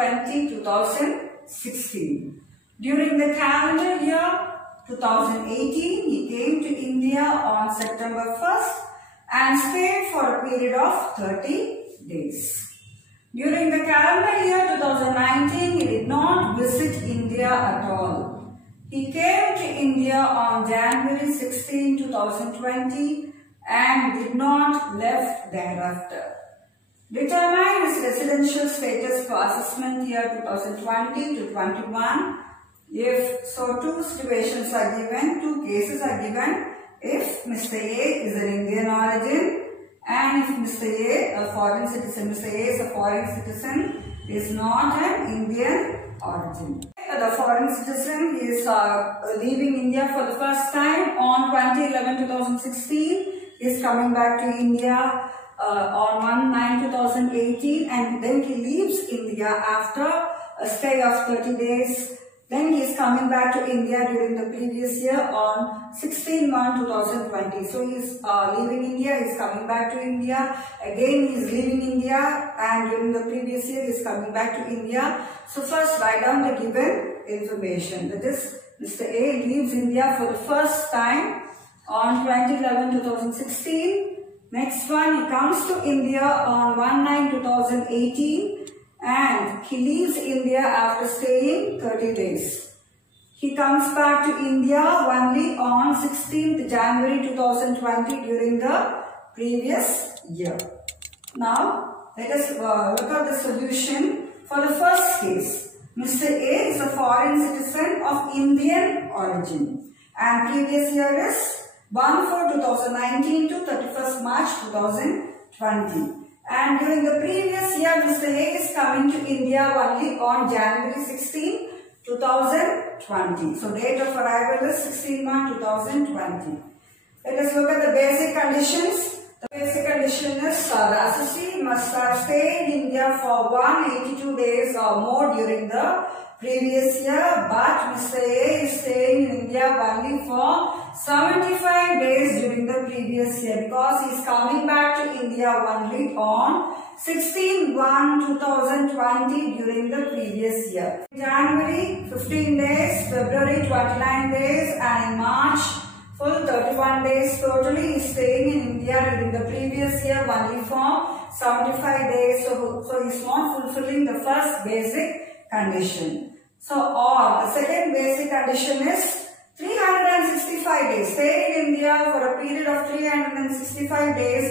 2016. During the calendar year 2018, he came to India on September 1st and stayed for a period of 30 days. During the calendar year 2019, he did not visit India at all. He came to India on January 16, 2020 and did not left thereafter. Determine his residential status for assessment year 2020 to 21. If so, two situations are given, two cases are given. If Mr. A is an Indian origin and if Mr. A, a foreign citizen, Mr. A is a foreign citizen, is not an Indian origin. The foreign citizen is leaving India for the first time on 2011-2016. He is coming back to India on 1/9/2018 and then he leaves India after a stay of 30 days. Then he is coming back to India during the previous year on 16/1/2020. So he is leaving India, he is coming back to India. Again he is leaving India and during the previous year he is coming back to India. So first write down the given information. That is, Mr. A leaves India for the first time on 2011-2016. Next one, he comes to India on 1/9/2018. And he leaves India after staying 30 days. He comes back to India only on 16th January 2020 during the previous year. Now, let us look at the solution for the first case. Mr. A is a foreign citizen of Indian origin and previous year is 1/4/2019 to 31st March 2020. And during the previous year, Mr. A is coming to India only on January 16, 2020. So, date of arrival is 16/1/2020. Let us look at the basic conditions. The basic condition is the assessee must have stayed in India for 182 days or more during the previous year, but Mr. A is staying in India only for 75 days during the previous year because he is coming back to India only on 16/1/2020 during the previous year. In January 15 days, February 29 days and in March full 31 days totally he is staying in India during the previous year only for 75 days. So he is not fulfilling the first basic condition. So, or the second basic condition is 365 days. Stay in India for a period of 365 days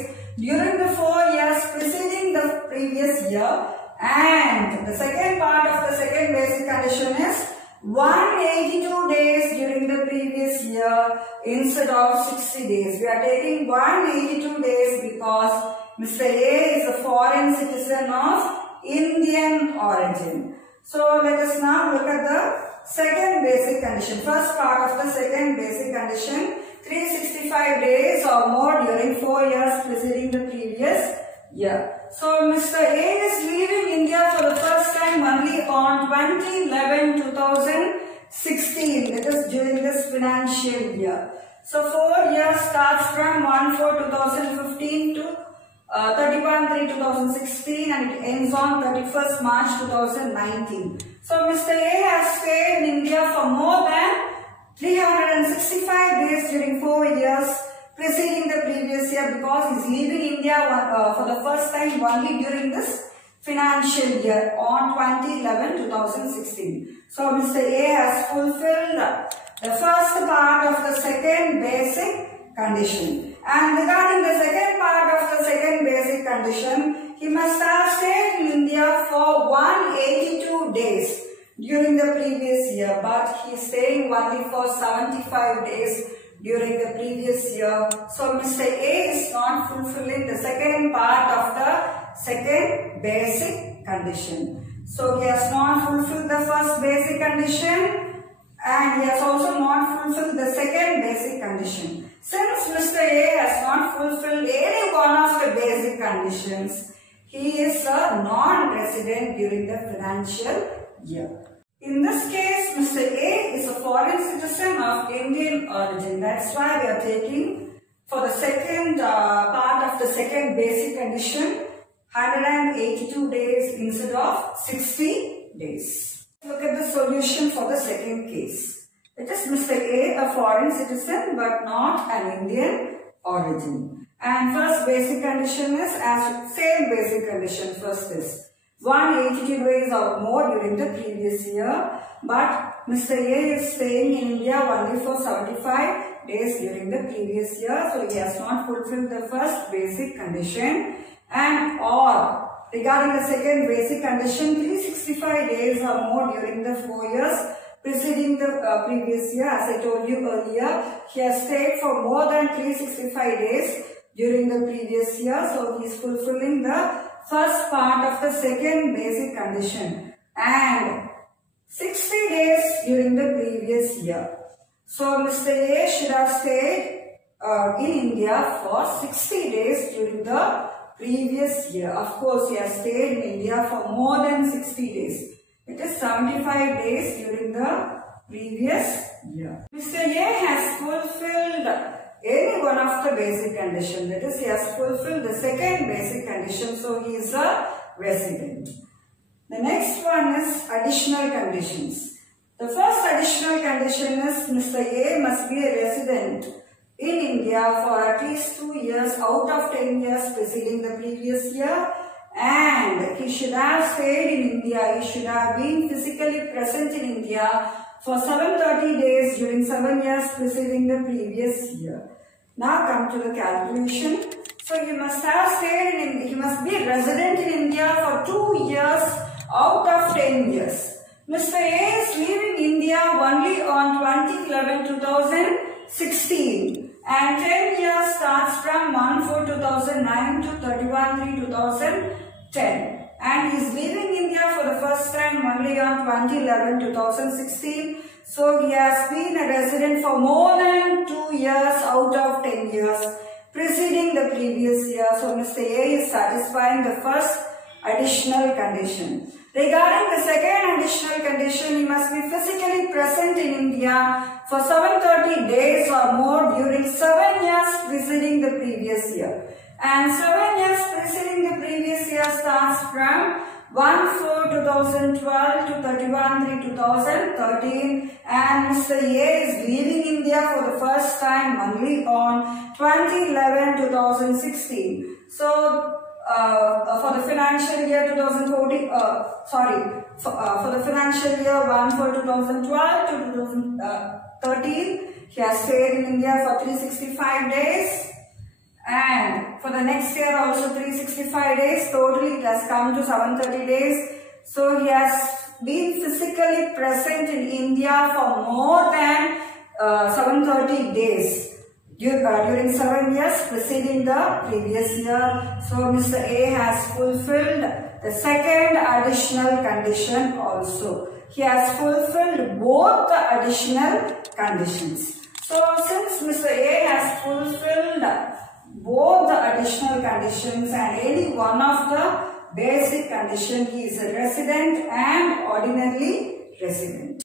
during the 4 years preceding the previous year. And the second part of the second basic condition is 182 days during the previous year instead of 60 days. We are taking 182 days because Mr. A is a foreign citizen of Indian origin. So, let us now look at the second basic condition. First part of the second basic condition, 365 days or more during 4 years preceding the previous year. So, Mr. A is leaving India for the first time only on 2011-2016. That is during this financial year. So, 4 years starts from 1/4/2015 to 31/3/2016 and it ends on 31st March 2019. So, Mr. A has stayed in India for more than 365 days during 4 years preceding the previous year because he is leaving India for the first time only during this financial year on 2011-2016. So, Mr. A has fulfilled the first part of the second basic condition. And regarding the second part of the second basic condition, he must have stayed in India for 182 days during the previous year, but he is staying only for 75 days during the previous year. So, Mr. A is not fulfilling the second part of the second basic condition. So, he has not fulfilled the first basic condition and he has also not fulfilled the second basic condition. Since Mr. A has not fulfilled any one of the basic conditions, he is a non-resident during the financial year. In this case, Mr. A is a foreign citizen of Indian origin. That's why we are taking for the second part of the second basic condition 182 days instead of 60 days. Look at the solution for the second case. It is Mr. A foreign citizen but not an Indian origin. And first basic condition is as same basic condition. First is 182 days or more during the previous year, but Mr. A is staying in India only for 75 days during the previous year, so he has not fulfilled the first basic condition. And or regarding the second basic condition, 365 days or more during the 4 years preceding the previous year. As I told you earlier, he has stayed for more than 365 days during the previous year, so he is fulfilling the first part of the second basic condition, and 60 days during the previous year. So Mr. A should have stayed in India for 60 days during the previous year. Of course, he has stayed in India for more than 60 days. It is 75 days during the previous year. Mr. A has fulfilled any one of the basic conditions. That is, he has fulfilled the second basic condition, so he is a resident. The next one is additional conditions. The first additional condition is Mr. A must be a resident in India for at least 2 years out of 10 years preceding the previous year, and he should have stayed in India. He should have been physically present in India for 730 days during 7 years preceding the previous year. Now come to the calculation. So he must have stayed in, he must be a resident in India for 2 years out of 10 years. Mr. A is leaving India only on 20/11/2016, and 10 years starts from 1/4/2009 to 31/3/2010. And he is leaving India for the first time only on 2011/2016. So he has been a resident for more than 2 years out of 10 years preceding the previous year. So Mr. A is satisfying the first additional condition. Regarding the second additional condition, he must be physically present in India for 730 days or more during 7 years preceding the previous year. And 7 years preceding the previous year starts from 1/4/2012 to 31/3/2013, and Mr. A is leaving India for the first time only on 2011/2016. So for the financial year 2014, for the financial year 1/4/2012 to 2013, he has stayed in India for 365 days. And for the next year also 365 days, totally it has come to 730 days. So he has been physically present in India for more than 730 days during 7 years preceding the previous year. So Mr. A has fulfilled the second additional condition also. He has fulfilled both the additional conditions. So since Mr. A has fulfilled both the additional conditions and any one of the basic condition, he is a resident and ordinarily resident.